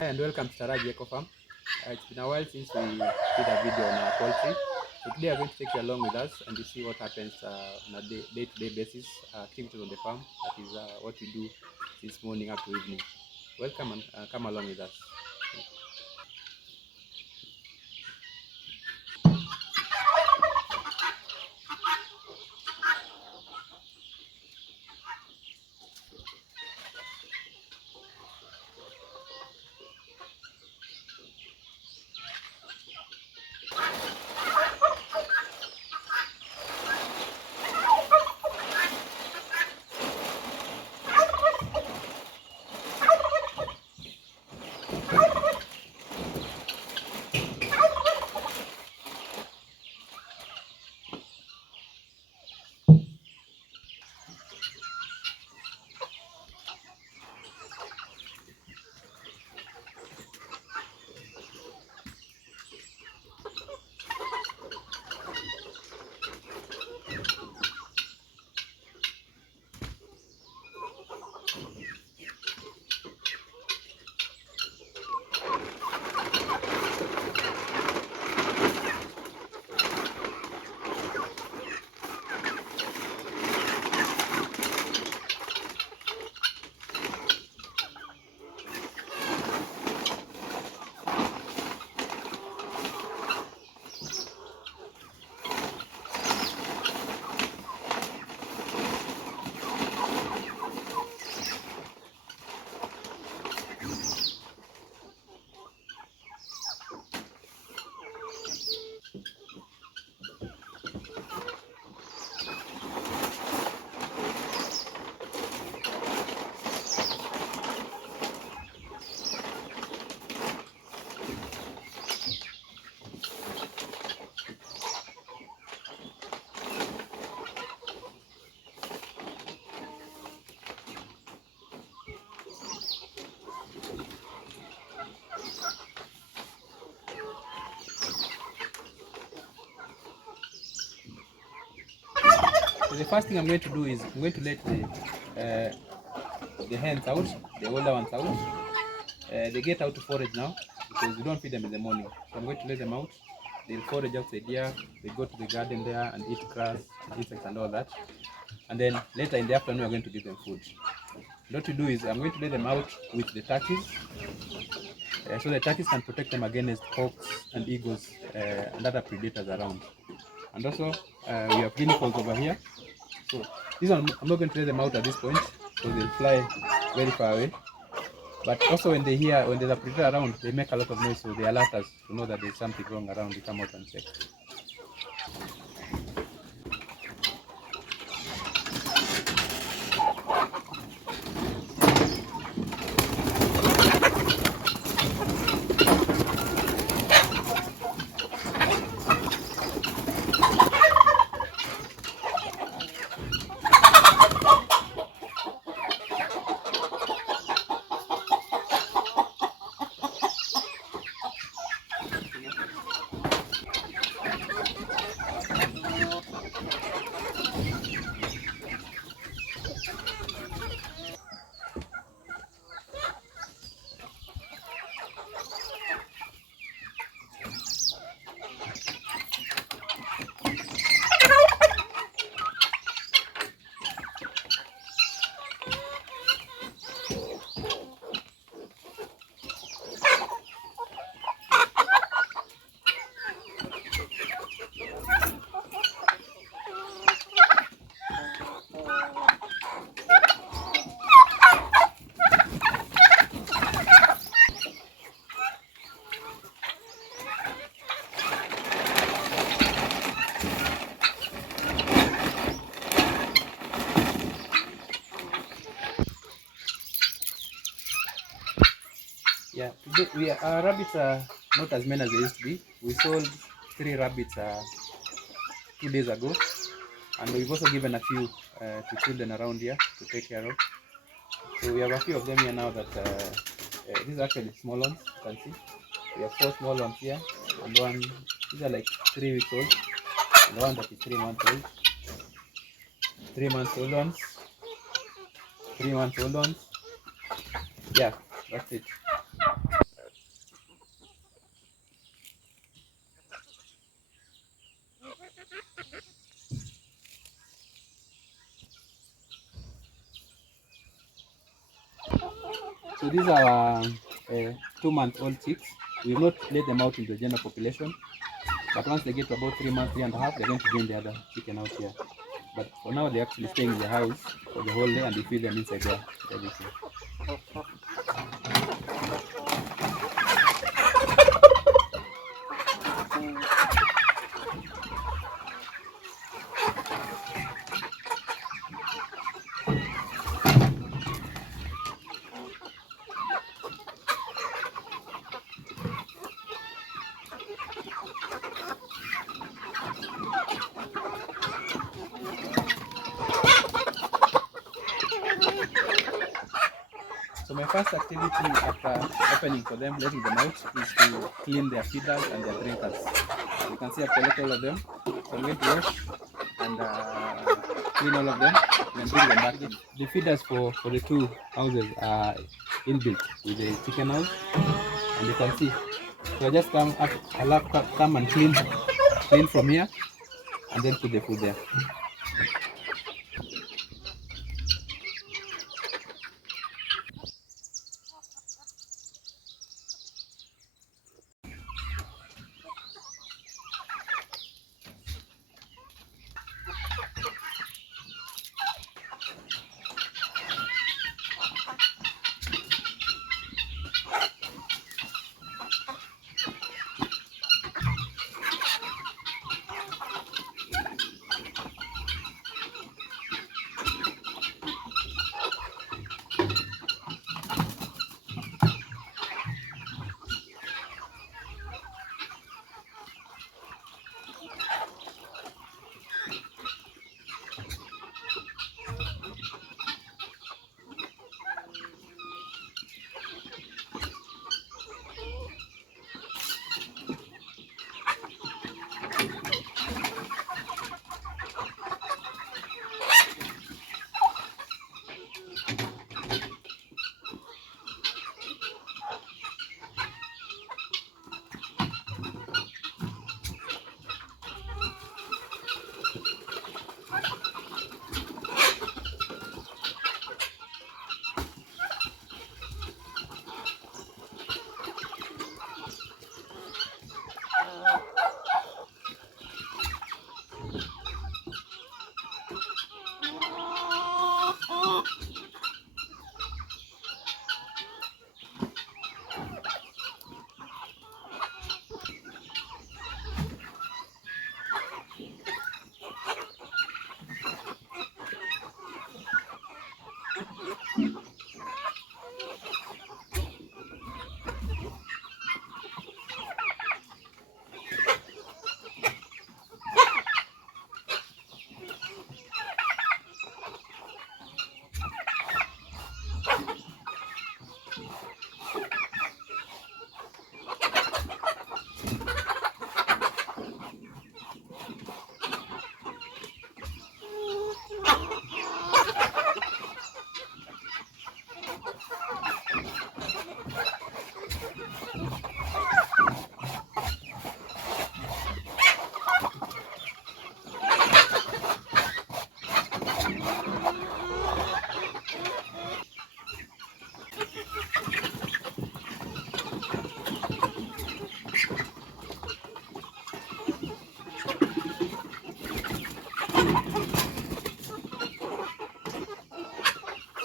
Hi and welcome to Taraji Eco Farm. It's been a while since we did a video on our poultry. So today I'm going to take you along with us and you see what happens on a day-to-day basis, activities on the farm. That is what we do since morning up to evening. Welcome and come along with us. So the first thing I'm going to do is I'm going to let the hens out, the older ones out. They get out to forage now because we don't feed them in the morning. So I'm going to let them out. They'll forage outside here. They go to the garden there and eat grass, insects and all that. And then later in the afternoon, we're going to give them food. What to do is I'm going to let them out with the turkeys. So the turkeys can protect them against hawks and eagles and other predators around. And also we have guinea fowls over here. So this one, I'm not going to let them out at this point because they'll fly very far away. But also when there's a predator around, they make a lot of noise, so they alert us to know that there's something wrong around. We come out and check. Yeah, our rabbits are not as many as they used to be. We sold 3 rabbits 2 days ago, and we've also given a few to children around here to take care of. So we have a few of them here now that these are actually small ones. You can see we have 4 small ones here, and one, these are like 3 weeks old, and one that is 3 months old. 3 months old ones, 3 months old ones. Yeah, that's it. So these are our 2-month-old chicks. We have not let them out into the general population, but once they get to about 3 months, 3.5, they're going to join the other chicken out here. But for now, they're actually staying in the house for the whole day, and we feed them inside there, everything. So my first activity after opening for them, letting them out, is to clean their feeders and their drinkers. You can see I've collected all of them. So I'm going to wash and clean all of them and bring them back in. The feeders for the two houses are inbuilt with the chicken house, and you can see. So I just come and clean from here and then put the food there.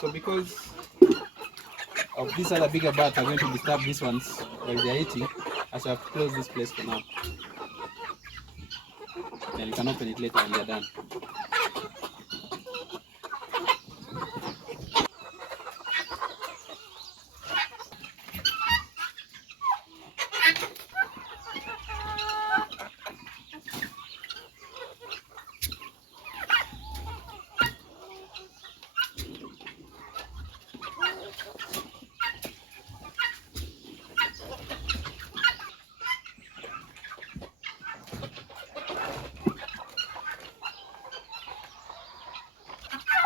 So because of these other bigger birds are going to disturb these ones while they are eating, I shall have to close this place for now. Then you can open it later when they are done.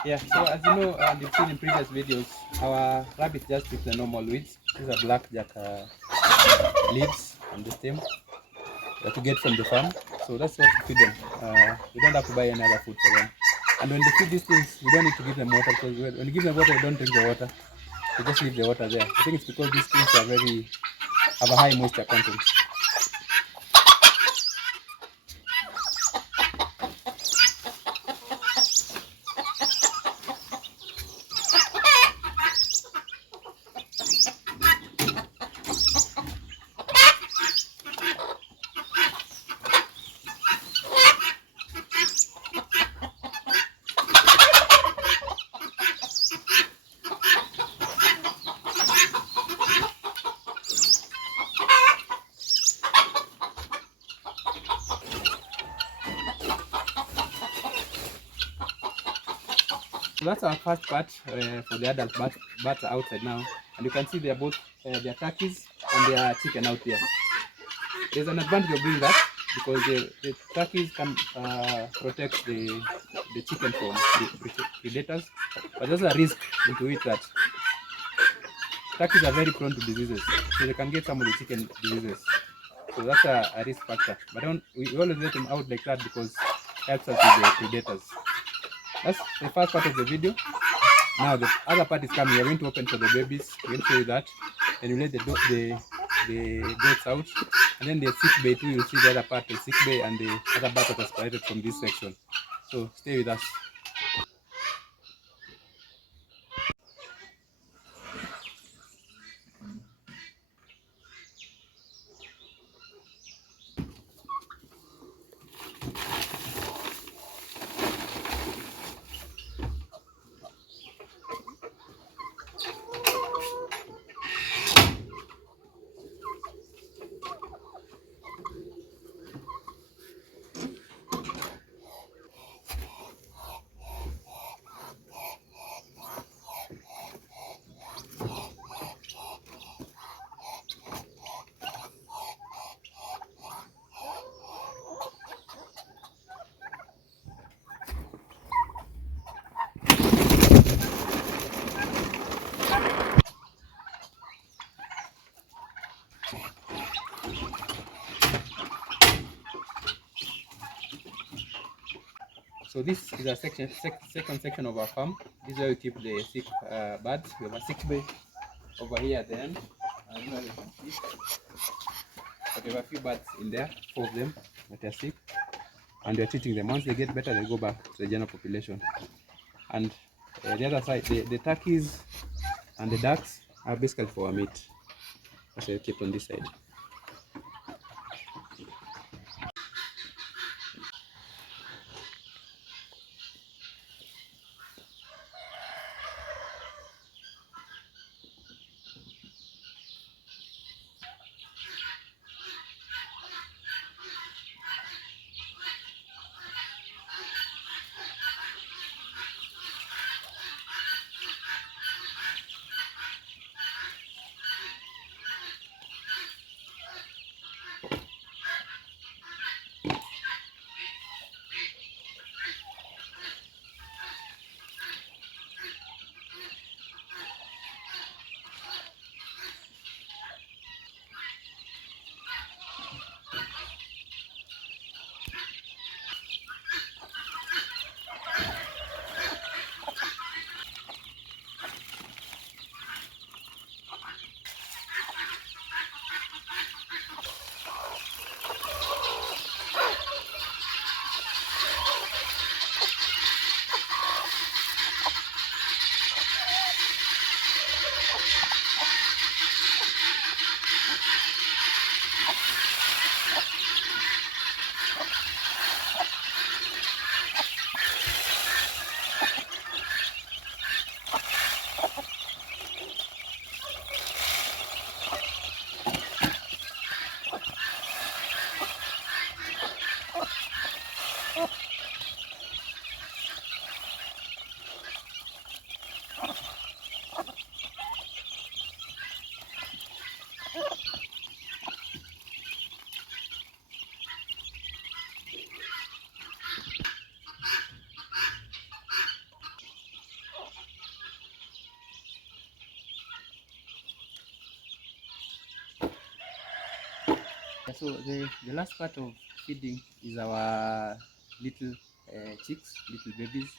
Yeah, so as you know, and you've seen in previous videos, our rabbit just eats the normal weeds. These are blackjack leaves on the stem that you get from the farm. So that's what we feed them. We don't have to buy any other food for them. And when they feed these things, we don't need to give them water, because when you give them water, they don't drink the water. they just leave the water there. I think it's because these things have a high moisture content. So that's our first part for the adult bats are outside now, and you can see they are both their turkeys and their chicken out there. There's an advantage of doing that because the turkeys can protect the chicken from predators, but there's a risk into it that turkeys are very prone to diseases, so they can get some of the chicken diseases. So that's a risk factor. But we always let them out like that because it helps us with the predators. That's the first part of the video. Now the other part is coming. We're going to open for the babies. We're going to show you that. And you let the goats out. And then the sick bay too, you'll see the other part, the sick bay and the other part that was collected from this section. So stay with us. So this is a second section of our farm. This is where we keep the sick birds. We have a sick bay over here at the end. I don't know if you can see. But we have a few birds in there, 4 of them that are sick. And we are treating them. Once they get better, they go back to the general population. And the other side, the turkeys and the ducks are basically for our meat. That's why we keep on this side. So the last part of feeding is our little chicks, little babies.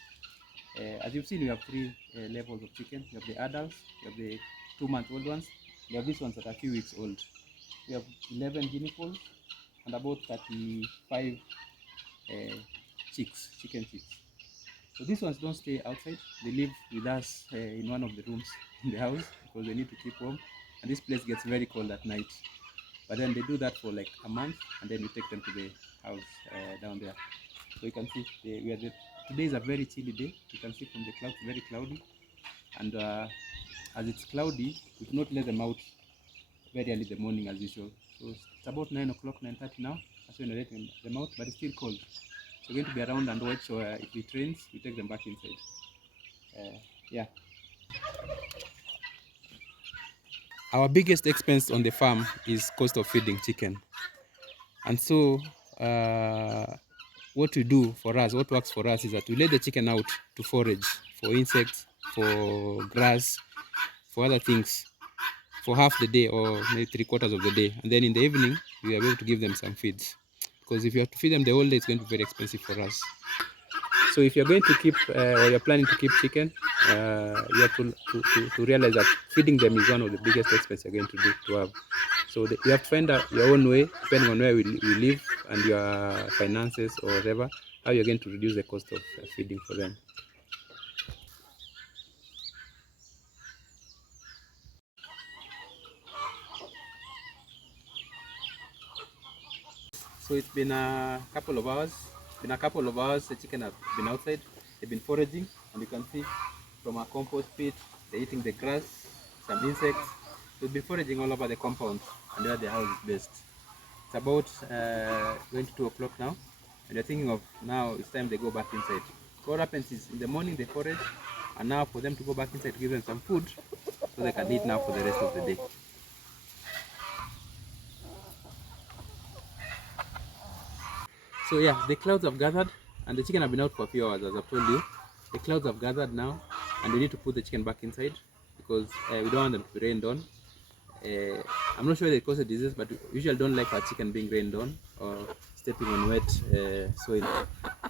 As you've seen, we have three levels of chicken. You have the adults, you have the 2-month-old ones, you have these ones that are a few weeks old. We have 11 guinea fowls and about 35 chicken chicks. So these ones don't stay outside. They live with us in one of the rooms in the house because they need to keep warm. And this place gets very cold at night. But then they do that for like a month, and then we take them to the house down there. So you can see today is a very chilly day. You can see from the clouds, very cloudy. And as it's cloudy, we cannot let them out very early in the morning as usual. So it's about 9 o'clock, 9:30 now. That's when we're letting them out, but it's still cold. So we're going to be around and watch. So if it rains, we take them back inside. Yeah. Our biggest expense on the farm is cost of feeding chicken. And so what we do for us, what works for us is that we let the chicken out to forage for insects, for grass, for other things, for half the day or maybe 3/4 of the day. And then in the evening, we are able to give them some feeds. Because if you have to feed them the whole day, it's going to be very expensive for us. So if you're going to keep, or you're planning to keep chicken, you have to realize that feeding them is one of the biggest expenses you're going to have. So you have to find out your own way, depending on where we live and your finances or whatever, how you're going to reduce the cost of feeding for them. So it's been a couple of hours. The chicken have been outside. They've been foraging, and you can see from our compost pit, they're eating the grass, some insects. They've been foraging all over the compound and where the house is based. It's about going to 2 o'clock now, and they're thinking of now it's time they go back inside. So what happens is in the morning they forage, and now for them to go back inside to give them some food so they can eat now for the rest of the day. So yeah, the clouds have gathered and the chicken have been out for a few hours, as I've told you. The clouds have gathered now and we need to put the chicken back inside because we don't want them to be rained on. I'm not sure they cause a disease, but we usually don't like our chicken being rained on or stepping on wet soil.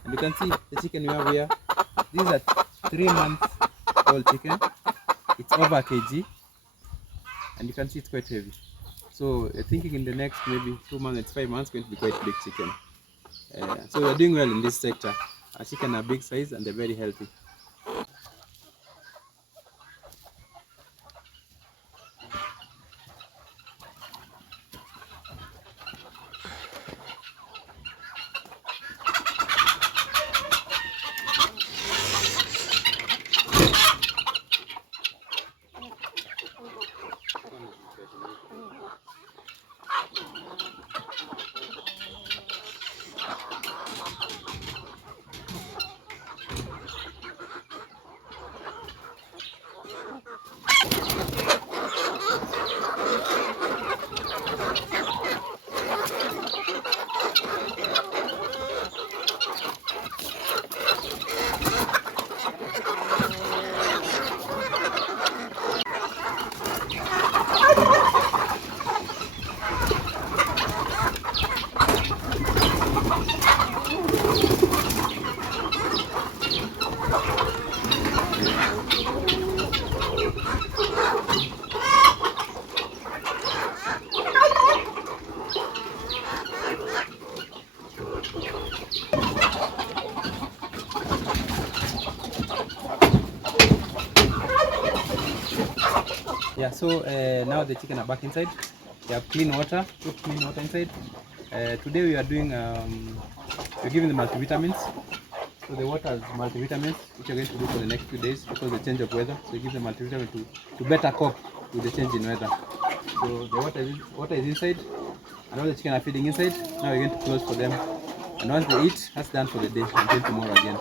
And you can see the chicken we have here. These are 3-month-old chicken. It's over a kg and you can see it's quite heavy. So thinking in the next maybe 2 months and 5 months, going to be quite big chicken. So we're doing well in this sector. Our chicken are big size and they're very healthy. Yeah, so now the chicken are back inside. They have clean water, put clean water inside. Today we are doing, we're giving them multivitamins. So the water has multivitamins, which we're going to do for the next few days because of the change of weather. So we give them multivitamin to better cope with the change in weather. So the water is inside, and all the chicken are feeding inside. Now we're going to close for them. And once they eat, that's done for the day until tomorrow again.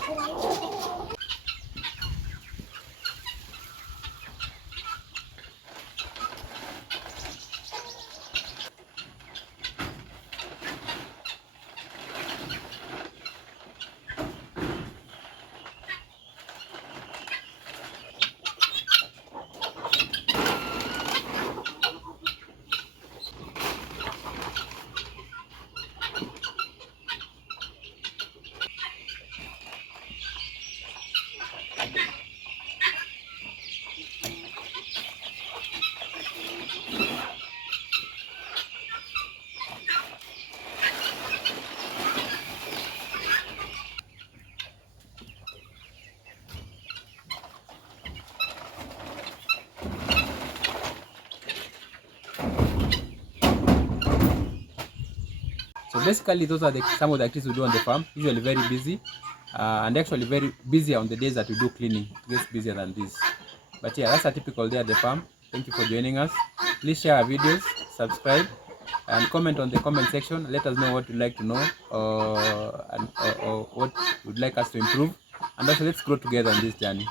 So basically, those are some of the activities we do on the farm. Usually very busy, and actually very busy on the days that we do cleaning. It gets busier than this. But yeah, that's a typical day at the farm. Thank you for joining us. Please share our videos, subscribe, and comment on the comment section. Let us know what you'd like to know, or what you'd like us to improve, and also let's grow together on this journey.